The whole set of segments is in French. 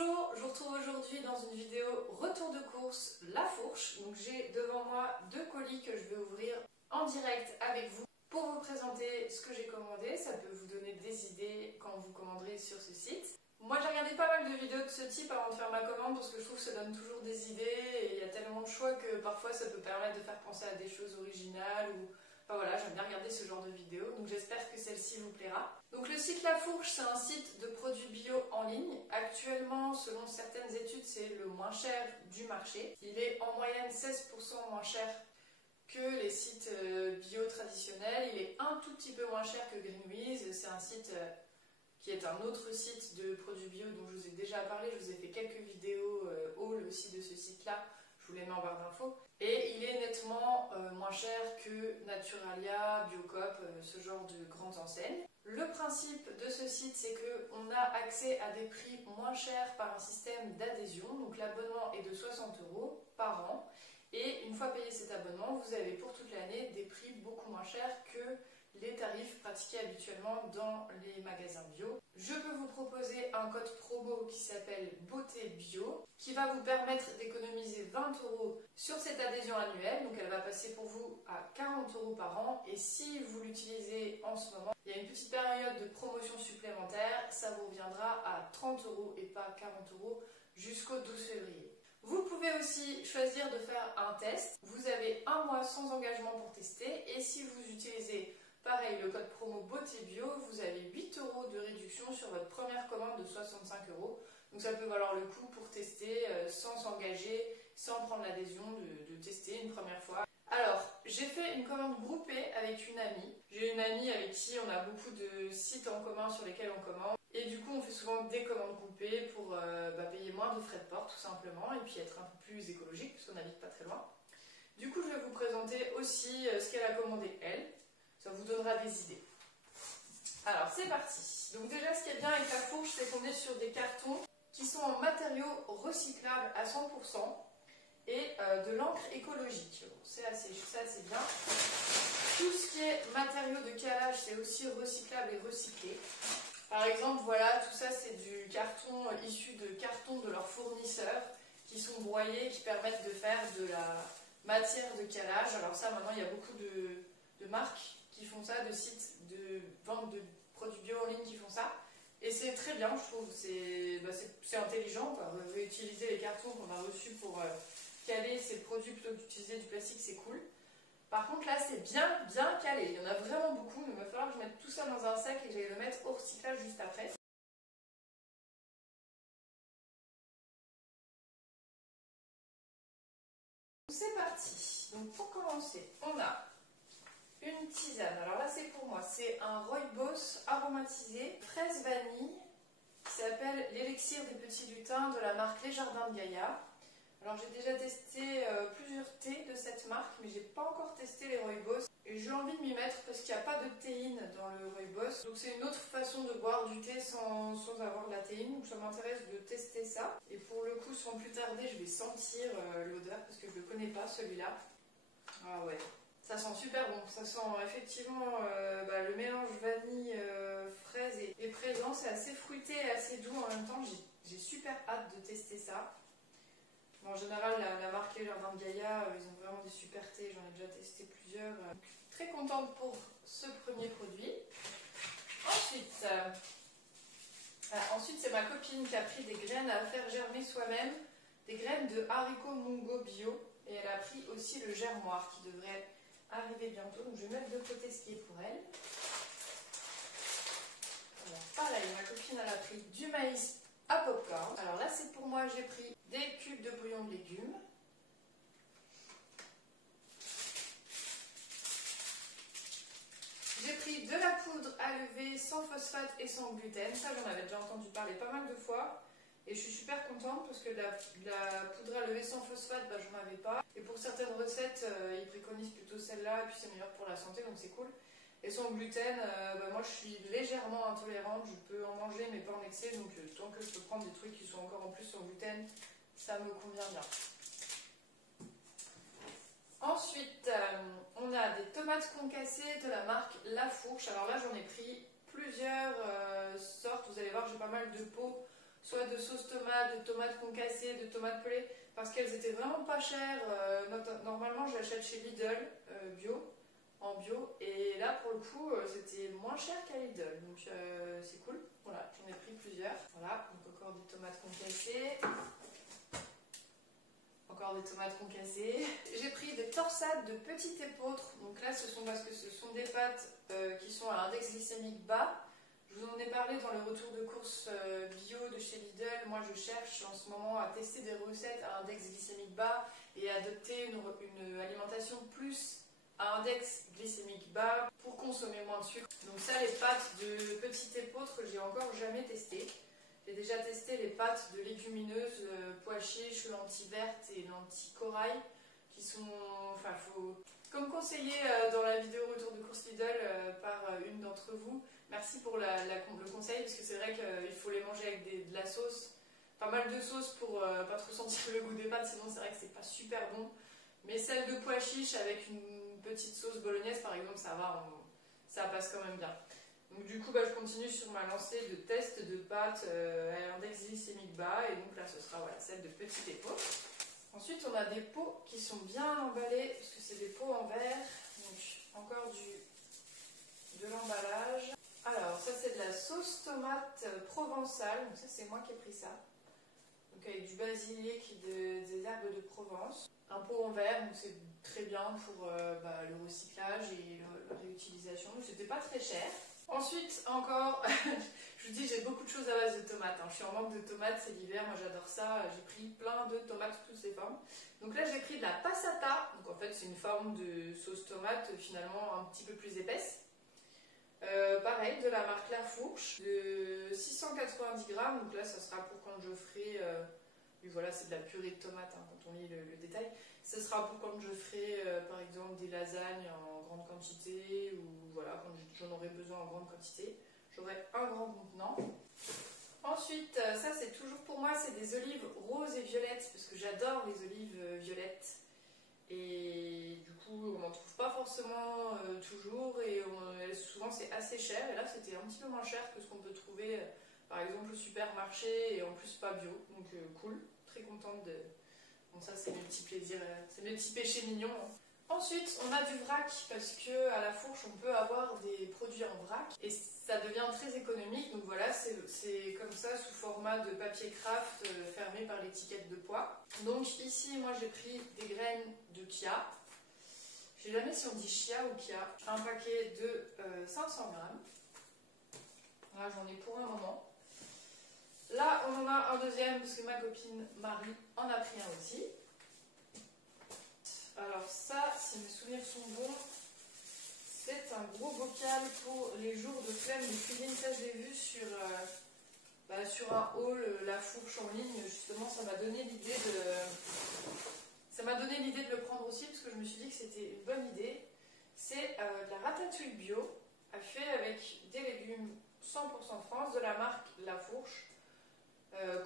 Bonjour, je vous retrouve aujourd'hui dans une vidéo retour de course La Fourche. Donc j'ai devant moi deux colis que je vais ouvrir en direct avec vous pour vous présenter ce que j'ai commandé. Ça peut vous donner des idées quand vous commanderez sur ce site. Moi j'ai regardé pas mal de vidéos de ce type avant de faire ma commande parce que je trouve que ça donne toujours des idées et il y a tellement de choix que parfois ça peut permettre de faire penser à des choses originales ou... Enfin voilà, j'aime bien regarder ce genre de vidéos, donc j'espère que celle-ci vous plaira. Donc le site La Fourche, c'est un site de produits bio en ligne. Actuellement, selon certaines études, c'est le moins cher du marché. Il est en moyenne 16% moins cher que les sites bio traditionnels. Il est un tout petit peu moins cher que Greenwiz. C'est un site qui est un autre site de produits bio dont je vous ai déjà parlé. Je vous ai fait quelques vidéos haul aussi de ce site-là. Je vous les mets en barre d'infos. Et il est nettement moins cher que Naturalia, Biocoop, ce genre de grandes enseignes. Le principe de ce site, c'est qu'on a accès à des prix moins chers par un système d'adhésion. Donc l'abonnement est de 60 € par an. Et une fois payé cet abonnement, vous avez pour toute l'année des prix beaucoup moins chers que les tarifs pratiqués habituellement dans les magasins bio. Je peux vous proposer un code promo qui s'appelle Beauté Bio, qui va vous permettre d'économiser 20 € sur cette adhésion annuelle. Donc elle va passer pour vous à 40 € par an. Et si vous l'utilisez en ce moment, il y a une petite période de promotion supplémentaire, ça vous reviendra à 30 € et pas 40 € jusqu'au 12 février. Vous pouvez aussi choisir de faire un test. Vous avez un mois sans engagement pour tester et si vous utilisez pareil le code promo Beauté Bio, vous avez 8 € de réduction sur votre première commande de 65 €. Donc ça peut valoir le coup pour tester sans s'engager, sans prendre l'adhésion de tester une première fois. Alors, j'ai fait une commande groupée avec une amie. J'ai une amie avec qui on a beaucoup de sites en commun sur lesquels on commande. Et du coup, on fait souvent des commandes groupées pour payer moins de frais de port, tout simplement, et puis être un peu plus écologique, puisqu'on n'habite pas très loin. Du coup, je vais vous présenter aussi ce qu'elle a commandé, elle. Ça vous donnera des idées. Alors, c'est parti. Donc déjà, ce qui est bien avec La Fourche, c'est qu'on est sur des cartons qui sont en matériaux recyclables à 100%. Et de l'encre écologique. Bon, c'est assez bien. Tout ce qui est matériaux de calage, c'est aussi recyclable et recyclé. Par exemple, voilà, tout ça c'est du carton issu de cartons de leurs fournisseurs qui sont broyés, qui permettent de faire de la matière de calage. Alors ça, maintenant, il y a beaucoup de marques qui font ça, de sites de vente de produits bio en ligne qui font ça. Et c'est très bien, je trouve. C'est intelligent, quoi. Réutiliser les cartons qu'on a reçus pour... caler ces produits plutôt que d'utiliser du plastique, c'est cool. Par contre là c'est bien calé, il y en a vraiment beaucoup, donc il va falloir que je mette tout ça dans un sac et que j'aille le mettre au recyclage juste après. C'est parti. Donc pour commencer, on a une tisane. Alors là c'est pour moi, c'est un rooibos aromatisé fraise vanille qui s'appelle l'élixir des petits lutins de la marque Les Jardins de Gaïa. Alors j'ai déjà testé plusieurs thés de cette marque, mais j'ai pas encore testé les rooibos. Et j'ai envie de m'y mettre parce qu'il n'y a pas de théine dans le rooibos. Donc c'est une autre façon de boire du thé sans avoir de la théine. Donc ça m'intéresse de tester ça. Et pour le coup, sans plus tarder, je vais sentir l'odeur parce que je ne le connais pas celui-là. Ah ouais, ça sent super bon. Ça sent effectivement le mélange vanille, fraise et présent. C'est assez fruité et assez doux en même temps. J'ai super hâte de tester ça. En général, la marque Les Jardins de Gaïa, ils ont vraiment des super thés, j'en ai déjà testé plusieurs. Très contente pour ce premier produit. Ensuite, c'est ma copine qui a pris des graines à faire germer soi-même, des graines de haricots mungo bio, et elle a pris aussi le germoir qui devrait arriver bientôt. Donc je vais mettre de côté ce qui est pour elle. Alors, pareil, ma copine elle a pris du maïs à popcorn. Alors là c'est pour moi, j'ai pris des cubes de bouillon de légumes. J'ai pris de la poudre à lever sans phosphate et sans gluten. Ça j'en avais déjà entendu parler pas mal de fois. Et je suis super contente parce que la poudre à lever sans phosphate, j'en avais pas. Et pour certaines recettes, ils préconisent plutôt celle-là et puis c'est meilleur pour la santé donc c'est cool. Et sans gluten, moi je suis légèrement intolérante, je peux en manger mais pas en excès, donc tant que je peux prendre des trucs qui sont encore en plus sans gluten, ça me convient bien. Ensuite, on a des tomates concassées de la marque La Fourche. Alors là j'en ai pris plusieurs sortes, vous allez voir j'ai pas mal de pots soit de sauce tomate, de tomates concassées, de tomates pelées, parce qu'elles étaient vraiment pas chères. Normalement, je l'achète chez Lidl, en bio, et là pour le coup, c'était moins cher qu'à Lidl, donc c'est cool. Voilà, j'en ai pris plusieurs. Voilà, donc encore des tomates concassées. Encore des tomates concassées. J'ai pris des torsades de petit épeautre. Donc là, ce sont parce que ce sont des pâtes qui sont à index glycémique bas. Je vous en ai parlé dans le retour de course bio de chez Lidl. Moi, je cherche en ce moment à tester des recettes à index glycémique bas et à adopter une alimentation plus à index glycémique bas pour consommer moins de sucre. Donc ça, les pâtes de petit épeautre, j'ai encore jamais testé. J'ai déjà testé les pâtes de légumineuses, pois chiches, lentilles vertes et lentilles corail, qui sont, enfin, comme conseillé dans la vidéo retour de course Lidl par une d'entre vous. Merci pour le conseil, parce que c'est vrai qu'il faut les manger avec de la sauce, pas mal de sauce pour pas trop sentir le goût des pâtes, sinon c'est vrai que c'est pas super bon. Mais celle de pois chiches avec une petite sauce bolognaise par exemple, ça va, ça passe quand même bien. Donc du coup, je continue sur ma lancée de test de pâtes à index glycémique bas, et donc là ce sera voilà, celle de petit épeautre. Ensuite, on a des pots qui sont bien emballés, parce que c'est des pots en verre, donc encore de l'emballage. Alors, ça c'est de la sauce tomate provençale, donc ça c'est moi qui ai pris ça. Donc avec du basilic et des herbes de Provence. Un pot en verre, donc c'est très bien pour le recyclage et la réutilisation, donc c'était pas très cher. Ensuite, encore, je vous dis, j'ai beaucoup de choses à base de tomates. Je suis en manque de tomates, c'est l'hiver, moi j'adore ça. J'ai pris plein de tomates, toutes ces formes. Donc là, j'ai pris de la passata. Donc en fait, c'est une forme de sauce tomate finalement un petit peu plus épaisse. Pareil, de la marque La Fourche, de 690 grammes. Donc là, ça sera pour quand je ferai. Voilà, c'est de la purée de tomates quand on lit le détail. Ce sera pour quand je ferai par exemple des lasagnes en grande quantité, ou voilà, quand j'en aurai besoin en grande quantité. J'aurai un grand contenant. Ensuite, ça c'est toujours pour moi, c'est des olives roses et violettes, parce que j'adore les olives violettes. Et du coup, on n'en trouve pas forcément toujours, et souvent c'est assez cher. Et là, c'était un petit peu moins cher que ce qu'on peut trouver par exemple au supermarché, et en plus pas bio. Donc cool, très contente de... Bon, ça c'est mes petits plaisirs, c'est mes petits péchés mignons. Ensuite, on a du vrac, parce que à La Fourche, on peut avoir des produits en vrac et ça devient très économique. Donc voilà, c'est comme ça, sous format de papier craft fermé par l'étiquette de poids. Donc ici, moi j'ai pris des graines de chia. Je sais jamais si on dit chia ou kia. Un paquet de 500 grammes. Là, j'en ai pour un moment. Là, on en a un deuxième, parce que ma copine Marie en a pris un aussi. Alors ça, si mes souvenirs sont bons, c'est un gros bocal pour les jours de flemme de cuisine. Ça, je l'ai vu sur un haul, La Fourche en ligne. Justement, ça m'a donné l'idée de le prendre aussi, parce que je me suis dit que c'était une bonne idée. C'est de la ratatouille bio, fait avec des légumes 100% France, de la marque La Fourche.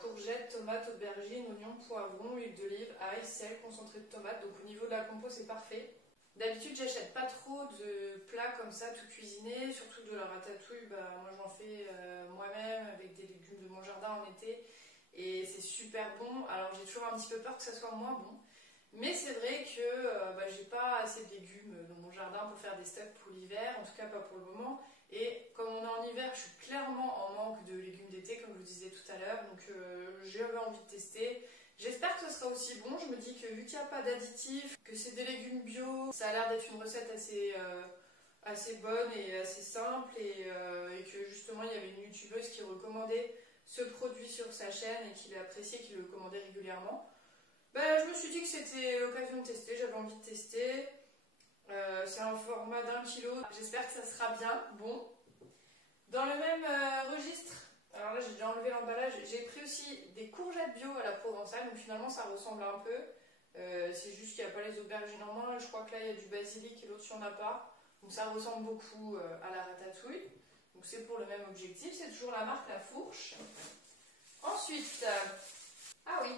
Courgettes, tomates, aubergines, oignons, poivrons, huile d'olive, ail, sel, concentré de tomate. Donc au niveau de la compo, c'est parfait. D'habitude, j'achète pas trop de plats comme ça, tout cuisinés, surtout de la ratatouille. Moi, j'en fais moi-même avec des légumes de mon jardin en été, et c'est super bon. Alors j'ai toujours un petit peu peur que ça soit moins bon, mais c'est vrai que j'ai pas assez de légumes dans mon jardin pour faire des stocks pour l'hiver, en tout cas pas pour le moment. Et comme on est en hiver, je suis clairement en manque de légumes d'été, comme je vous disais tout à l'heure, donc j'avais envie de tester. J'espère que ce sera aussi bon. Je me dis que vu qu'il n'y a pas d'additifs, que c'est des légumes bio, ça a l'air d'être une recette assez bonne et assez simple, et que justement il y avait une youtubeuse qui recommandait ce produit sur sa chaîne et qui l'appréciait, qui le commandait régulièrement. Je me suis dit que c'était l'occasion de tester, j'avais envie de tester. C'est un format d'1 kg, j'espère que ça sera bien bon. Dans le même registre, alors là j'ai déjà enlevé l'emballage, j'ai pris aussi des courgettes bio à la provençale, donc finalement ça ressemble un peu. C'est juste qu'il n'y a pas les aubergines en main, je crois que là il y a du basilic et l'autre il n'y en a pas. Donc ça ressemble beaucoup à la ratatouille. Donc c'est pour le même objectif, c'est toujours la marque La Fourche. Ensuite, ah oui,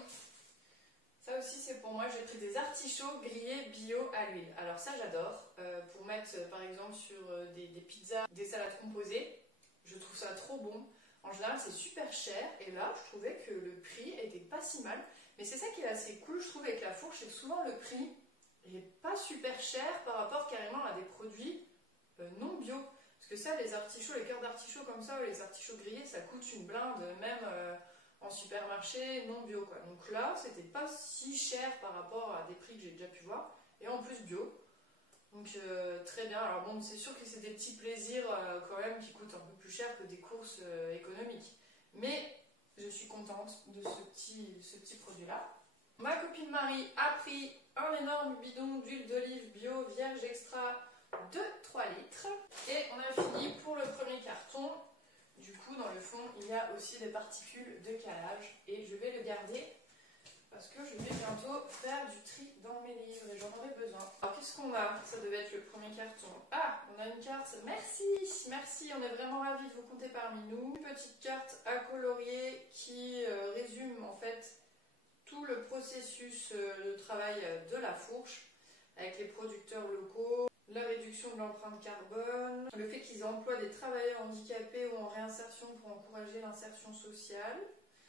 ça aussi c'est pour moi, j'ai pris des artichauts grillés bio à l'huile. Alors ça j'adore, pour mettre par exemple sur des pizzas, des salades composées, je trouve ça trop bon. en général c'est super cher, et là je trouvais que le prix était pas si mal. Mais c'est ça qui est assez cool je trouve avec la fourche, c'est que souvent le prix est pas super cher par rapport carrément à des produits non bio. Parce que ça, les artichauts, les cœurs d'artichaut comme ça, ou les artichauts grillés, ça coûte une blinde, même en supermarché non bio, quoi. Donc là, c'était pas si cher par rapport à des prix que j'ai déjà pu voir, et en plus bio. Donc très bien. Alors bon, c'est sûr que c'est des petits plaisirs quand même qui coûtent un peu plus cher que des courses économiques. Mais je suis contente de ce petit produit-là. Ma copine Marie a pris un énorme bidon d'huile d'olive bio vierge extra de 3 litres. Et on a fini pour le premier carton. Du coup, dans le fond, il y a aussi des particules de calage. Et je vais le garder parce que je vais bientôt faire du tri dans mes livres et j'en aurai besoin. Alors, qu'est-ce qu'on a? Ça devait être le premier carton. Ah, on a une carte. Merci, merci, on est vraiment ravis de vous compter parmi nous. Une petite carte à colorier qui résume en fait tout le processus de travail de la fourche avec les producteurs locaux, la réduction de l'empreinte carbone, le fait qu'ils emploient des travailleurs handicapés ou en réinsertion pour encourager l'insertion sociale.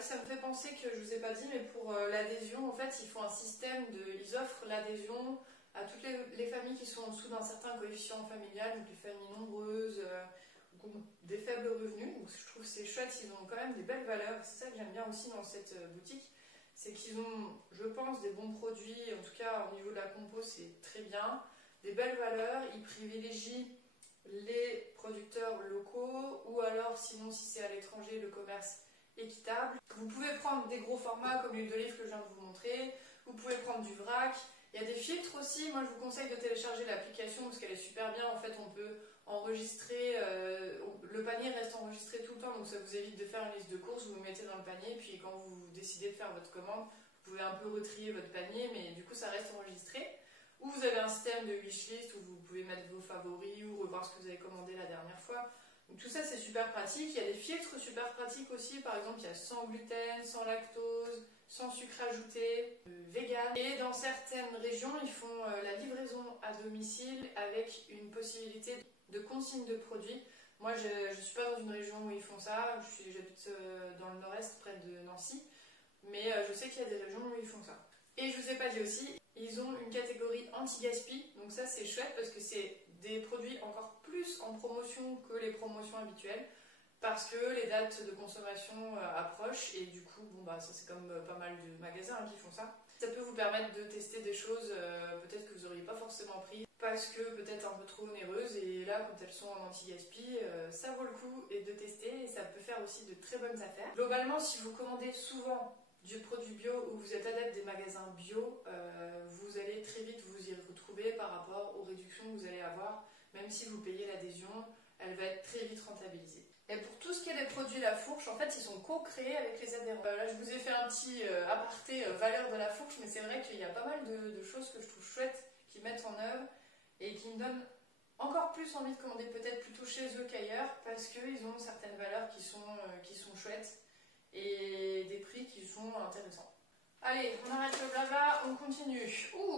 Ça me fait penser que je ne vous ai pas dit, mais pour l'adhésion, en fait, ils font un système ils offrent l'adhésion à toutes les familles qui sont en dessous d'un certain coefficient familial, donc les familles nombreuses, ou des faibles revenus. Donc je trouve que c'est chouette, ils ont quand même des belles valeurs. C'est ça que j'aime bien aussi dans cette boutique, c'est qu'ils ont, je pense, des bons produits, en tout cas au niveau de la compo, c'est très bien. Des belles valeurs, ils privilégient les producteurs locaux, ou alors sinon si c'est à l'étranger, le commerce équitable. Vous pouvez prendre des gros formats comme l'huile d'olive que je viens de vous montrer, vous pouvez prendre du vrac, il y a des filtres aussi. Moi je vous conseille de télécharger l'application parce qu'elle est super bien. En fait on peut enregistrer, le panier reste enregistré tout le temps, donc ça vous évite de faire une liste de courses, vous le mettez dans le panier, puis quand vous décidez de faire votre commande, vous pouvez un peu retrier votre panier, mais du coup ça reste enregistré. Ou vous avez un système de wishlist où vous pouvez mettre vos favoris ou revoir ce que vous avez commandé la dernière fois. Donc tout ça c'est super pratique. Il y a des filtres super pratiques aussi, par exemple il y a sans gluten, sans lactose, sans sucre ajouté, vegan. Et dans certaines régions ils font la livraison à domicile avec une possibilité de consigne de produits. Moi je ne suis pas dans une région où ils font ça, j'habite dans le nord-est près de Nancy, mais je sais qu'il y a des régions où ils font ça. Et je vous ai pas dit aussi, ils ont une catégorie anti-gaspi, donc ça c'est chouette parce que c'est des produits encore plus en promotion que les promotions habituelles, parce que les dates de consommation approchent, et du coup, bon bah ça c'est comme pas mal de magasins qui font ça. Ça peut vous permettre de tester des choses peut-être que vous n'auriez pas forcément pris, parce que peut-être un peu trop onéreuses, et là quand elles sont en anti-gaspi, ça vaut le coup de tester, et ça peut faire aussi de très bonnes affaires. Globalement, si vous commandez souvent du produit bio ou vous êtes adepte des magasins bio, vous allez très vite vous y retrouver par rapport aux réductions que vous allez avoir. Même si vous payez l'adhésion, elle va être très vite rentabilisée. Et pour tout ce qui est des produits La Fourche, en fait ils sont co-créés avec les adhérents. Là je vous ai fait un petit aparté valeur de La Fourche, mais c'est vrai qu'il y a pas mal de choses que je trouve chouettes qu'ils mettent en œuvre et qui me donnent encore plus envie de commander peut-être plutôt chez eux qu'ailleurs, parce qu'ils ont certaines valeurs qui sont chouettes et des prix qui sont intéressants. Allez, on arrête le blabla, on continue.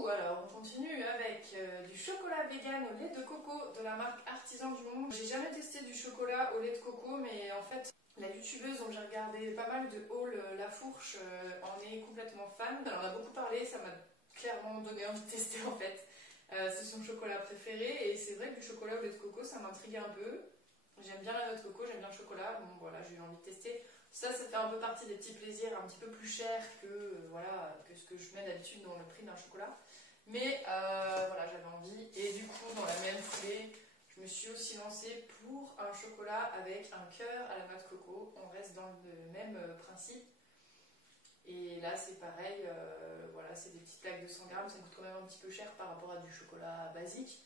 Alors on continue avec du chocolat vegan au lait de coco de la marque Artisan du Monde. J'ai jamais testé du chocolat au lait de coco, mais en fait la youtubeuse dont j'ai regardé pas mal de hauls, La Fourche, en est complètement fan. Elle en a beaucoup parlé, ça m'a clairement donné envie de tester en fait. C'est son chocolat préféré, et c'est vrai que du chocolat au lait de coco ça m'intrigue un peu. J'aime bien la noix de coco, j'aime bien le chocolat, bon voilà, j'ai eu envie de tester. Ça fait un peu partie des petits plaisirs un petit peu plus chers que, que ce que je mets d'habitude dans le prix d'un chocolat. Mais voilà, j'avais envie, et du coup dans la même foulée, je me suis aussi lancée pour un chocolat avec un cœur à la noix de coco. On reste dans le même principe. Et là c'est pareil, voilà, c'est des petites plaques de 100 grammes, ça coûte quand même un petit peu cher par rapport à du chocolat basique,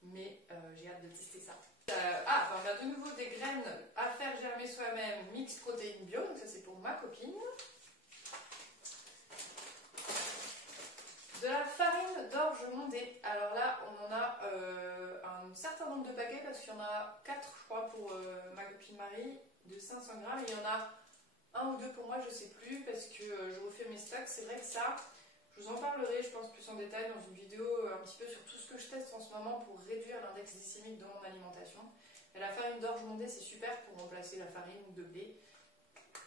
mais j'ai hâte de tester ça. On a de nouveau des graines à faire germer soi-même, mix protéines bio, donc ça c'est pour ma copine. De la farine d'orge mondée. Alors là on en a un certain nombre de paquets, parce qu'il y en a 4 je crois pour ma copine Marie, de 500 grammes, et il y en a un ou deux pour moi, je sais plus, parce que je refais mes stocks. C'est vrai que ça, je vous en parlerai, je pense, plus en détail dans une vidéo un petit peu sur tout ce que je teste en ce moment pour réduire l'index glycémique dans mon alimentation. Et la farine d'orge mondée, c'est super pour remplacer la farine de blé.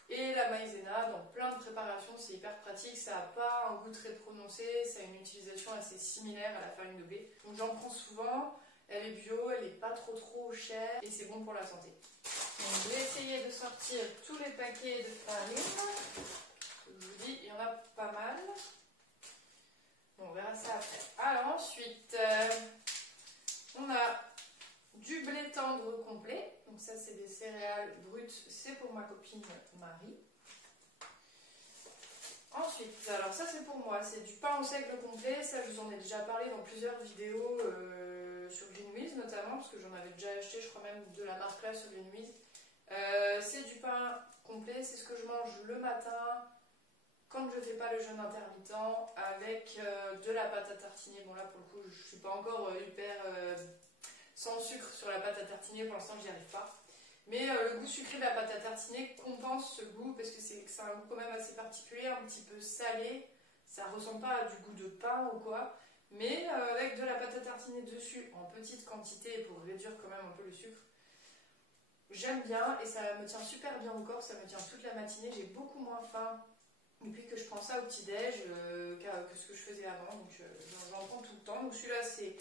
Et la maïzena, dans plein de préparations, c'est hyper pratique, ça n'a pas un goût très prononcé, ça a une utilisation assez similaire à la farine de blé. Donc j'en prends souvent, elle est bio, elle n'est pas trop chère et c'est bon pour la santé. Donc je vais essayer de sortir tous les paquets de farine. Je vous dis, il y en a pas mal. Bon, on verra ça après. Alors ensuite, on a du blé tendre complet. Donc ça, c'est des céréales brutes. C'est pour ma copine Marie. Ensuite, alors ça c'est pour moi. C'est du pain au seigle complet. Ça, je vous en ai déjà parlé dans plusieurs vidéos sur Greenwiz notamment. Parce que j'en avais déjà acheté, je crois même de la marque là sur Greenwiz. C'est du pain complet. C'est ce que je mange le matin. Quand je ne fais pas le jeûne intermittent, avec de la pâte à tartiner. Bon là pour le coup je ne suis pas encore hyper sans sucre sur la pâte à tartiner, pour l'instant j'y arrive pas. Mais le goût sucré de la pâte à tartiner compense ce goût parce que c'est un goût quand même assez particulier, un petit peu salé. Ça ne ressemble pas à du goût de pain ou quoi. Mais avec de la pâte à tartiner dessus en petite quantité pour réduire quand même un peu le sucre. J'aime bien et ça me tient super bien au corps, ça me tient toute la matinée, j'ai beaucoup moins faim. Et puis que je prends ça au petit-déj que ce que je faisais avant, donc j'en prends tout le temps. Donc celui-là c'est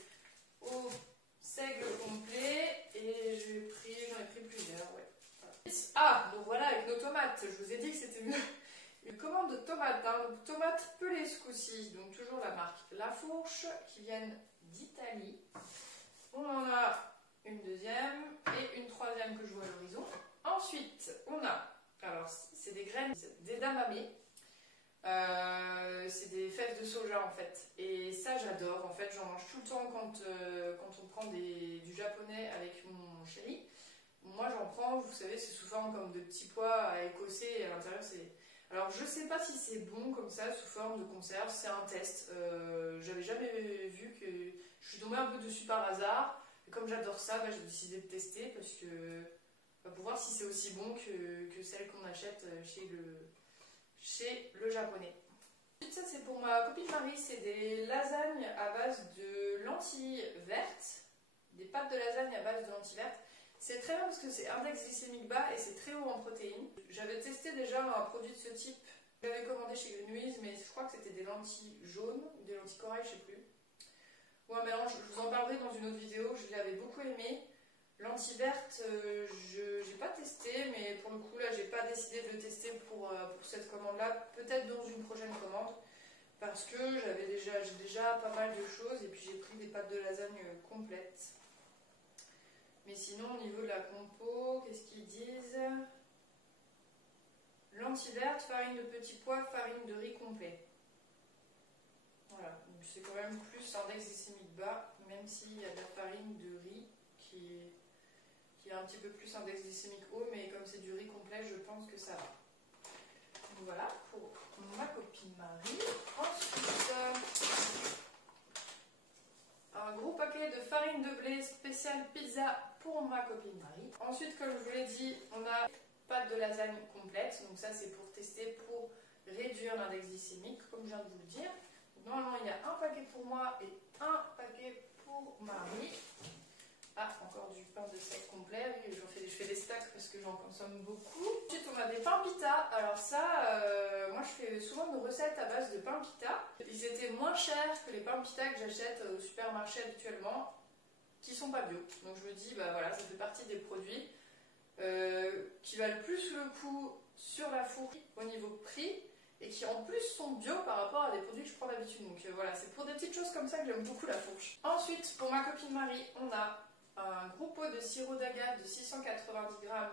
au seigle complet et j'en ai pris plusieurs, ouais. Voilà. Ah, donc voilà avec nos tomates, je vous ai dit que c'était une commande de tomates, hein. Donc tomates pelées ce coup-ci, donc toujours la marque La Fourche, qui viennent d'Italie. On en a une deuxième et une troisième que je vois à l'horizon. Ensuite, on a, alors c'est des graines d'edamame. C'est des fèves de soja en fait et ça j'adore en fait, j'en mange tout le temps quand on prend du japonais avec mon chéri. Moi j'en prends, vous savez, c'est sous forme comme de petits pois écossais et à l'intérieur c'est... Alors je sais pas si c'est bon comme ça sous forme de conserve, c'est un test. J'avais jamais vu, que je suis tombée un peu dessus par hasard et comme j'adore ça, j'ai décidé de tester parce que pour voir si c'est aussi bon que celle qu'on achète chez le japonais. Ça c'est pour ma copine Marie, c'est des lasagnes à base de lentilles vertes, des pâtes de lasagne à base de lentilles vertes. C'est très bien parce que c'est index glycémique bas et c'est très haut en protéines. J'avais testé déjà un produit de ce type, j'avais commandé chez Greenwiz, mais je crois que c'était des lentilles jaunes ou des lentilles corail, je sais plus. Ou un mélange, je vous en parlerai dans une autre vidéo, je l'avais beaucoup aimé. Lentilles vertes, je n'ai pas testé, mais pour le coup là j'ai pas décidé de le tester pour cette commande là, peut-être dans une prochaine commande, parce que j'ai déjà pas mal de choses et puis j'ai pris des pâtes de lasagne complètes. Mais sinon au niveau de la compo, qu'est-ce qu'ils disent? Lentilles vertes, farine de petits pois, farine de riz complet. Voilà, donc c'est quand même plus index glycémique bas, même s'il y a de la farine de riz qui est un petit peu plus index glycémique haut, mais comme c'est du riz complet, je pense que ça va. Donc voilà pour ma copine Marie. Ensuite, un gros paquet de farine de blé spéciale pizza pour ma copine Marie. Ensuite, comme je vous l'ai dit, on a pâte de lasagne complète. Donc ça, c'est pour tester, pour réduire l'index glycémique, comme je viens de vous le dire. Donc, normalement, il y a un paquet pour moi et un paquet pour Marie. Ah, encore du pain de seigle complet, oui, je fais des stacks parce que j'en consomme beaucoup. Ensuite, on a des pains pita. Alors ça, moi je fais souvent des recettes à base de pain pita. Ils étaient moins chers que les pains pita que j'achète au supermarché habituellement, qui sont pas bio. Donc je me dis, bah voilà, ça fait partie des produits qui valent plus le coup sur la fourche au niveau prix et qui en plus sont bio par rapport à des produits que je prends d'habitude. Donc voilà, c'est pour des petites choses comme ça que j'aime beaucoup la fourche. Ensuite, pour ma copine Marie, on a un gros pot de sirop d'agave de 690 grammes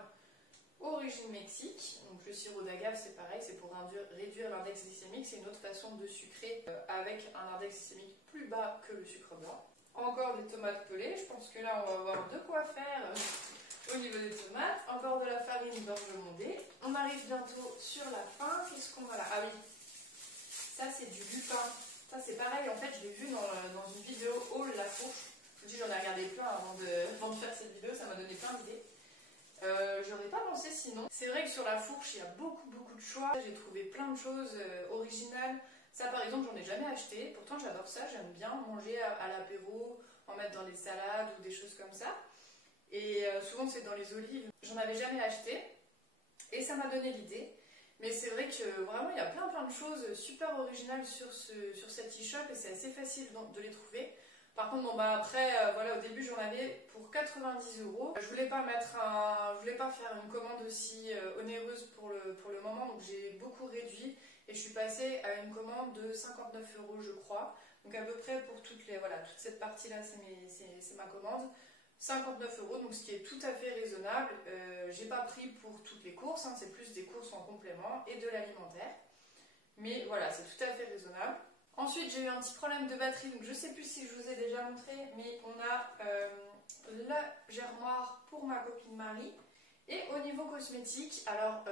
origine Mexique. Donc le sirop d'agave c'est pareil, c'est pour réduire l'index glycémique, c'est une autre façon de sucrer avec un index glycémique plus bas que le sucre blanc. Encore des tomates pelées, je pense que là on va avoir de quoi faire au niveau des tomates. Encore de la farine d'orge mondée. On arrive bientôt sur la fin, qu'est-ce qu'on a là? Ah oui, ça c'est du lupin. Ça c'est pareil, en fait je l'ai vu dans une vidéo haul la fourche. J'en ai regardé plein avant de faire cette vidéo, ça m'a donné plein d'idées. J'aurais pas pensé sinon. C'est vrai que sur la fourche, il y a beaucoup de choix. J'ai trouvé plein de choses originales. Ça par exemple, j'en ai jamais acheté. Pourtant, j'adore ça. J'aime bien manger à l'apéro, en mettre dans des salades ou des choses comme ça. Et souvent, c'est dans les olives. J'en avais jamais acheté. Et ça m'a donné l'idée. Mais c'est vrai que vraiment il y a plein de choses super originales sur cet e-shop et c'est assez facile de les trouver. Par contre, bon, bah, après, voilà, au début j'en avais pour 90 €. Je voulais pas faire une commande aussi onéreuse pour le moment, donc j'ai beaucoup réduit et je suis passée à une commande de 59 € je crois. Donc à peu près pour toute cette partie-là, c'est ma commande. 59 €, donc ce qui est tout à fait raisonnable. J'ai pas pris pour toutes les courses, hein, c'est plus des courses en complément et de l'alimentaire. Mais voilà, c'est tout à fait raisonnable. Ensuite, j'ai eu un petit problème de batterie, donc je sais plus si je vous ai déjà montré, mais on a la germoire pour ma copine Marie. Et au niveau cosmétique, alors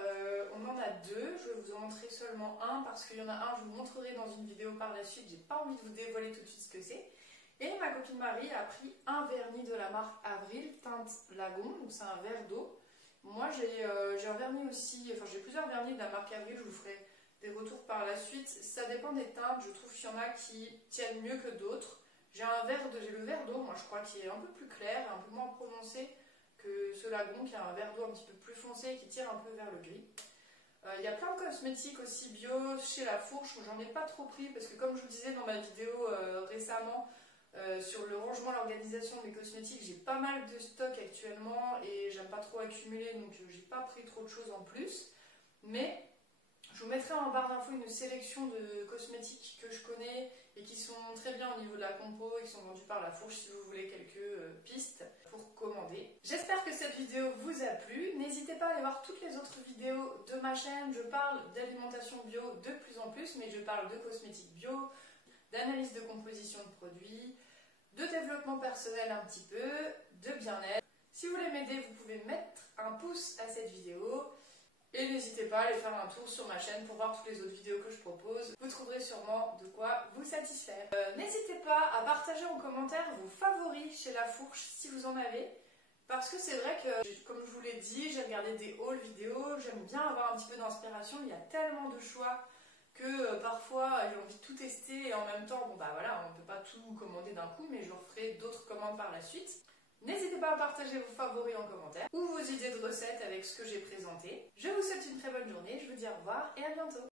on en a deux, je vais vous en montrer seulement un parce qu'il y en a un, je vous montrerai dans une vidéo par la suite, j'ai pas envie de vous dévoiler tout de suite ce que c'est. Et ma copine Marie a pris un vernis de la marque Avril, teinte Lagon, donc c'est un verre d'eau. Moi j'ai un vernis aussi, enfin j'ai plusieurs vernis de la marque Avril, je vous ferai des retours par la suite. Ça dépend des teintes, je trouve qu'il y en a qui tiennent mieux que d'autres. J'ai le verre d'eau, moi je crois, qui est un peu plus clair, un peu moins prononcé que ce Lagon, qui a un verre d'eau un petit peu plus foncé et qui tire un peu vers le gris. Il y a plein de cosmétiques aussi bio chez La Fourche, j'en ai pas trop pris parce que comme je vous disais dans ma vidéo récemment, sur le rangement et l'organisation de mes cosmétiques, j'ai pas mal de stock actuellement et j'aime pas trop accumuler, donc j'ai pas pris trop de choses en plus. Mais je vous mettrai en barre d'infos une sélection de cosmétiques que je connais et qui sont très bien au niveau de la compo et qui sont vendus par La Fourche si vous voulez quelques pistes pour commander. J'espère que cette vidéo vous a plu. N'hésitez pas à aller voir toutes les autres vidéos de ma chaîne. Je parle d'alimentation bio de plus en plus, mais je parle de cosmétiques bio, d'analyse de composition de produits, de développement personnel un petit peu, de bien-être. Si vous voulez m'aider, vous pouvez mettre un pouce à cette vidéo et n'hésitez pas à aller faire un tour sur ma chaîne pour voir toutes les autres vidéos que je propose. Vous trouverez sûrement de quoi vous satisfaire. N'hésitez pas à partager en commentaire vos favoris chez La Fourche si vous en avez. Parce que c'est vrai que, comme je vous l'ai dit, j'ai regardé des hauls vidéos, j'aime bien avoir un petit peu d'inspiration, il y a tellement de choix que parfois j'ai envie de tout tester et en même temps, bon bah voilà, on ne peut pas tout commander d'un coup, mais je referai d'autres commandes par la suite. N'hésitez pas à partager vos favoris en commentaire ou vos idées de recettes avec ce que j'ai présenté. Je vous souhaite une très bonne journée, je vous dis au revoir et à bientôt.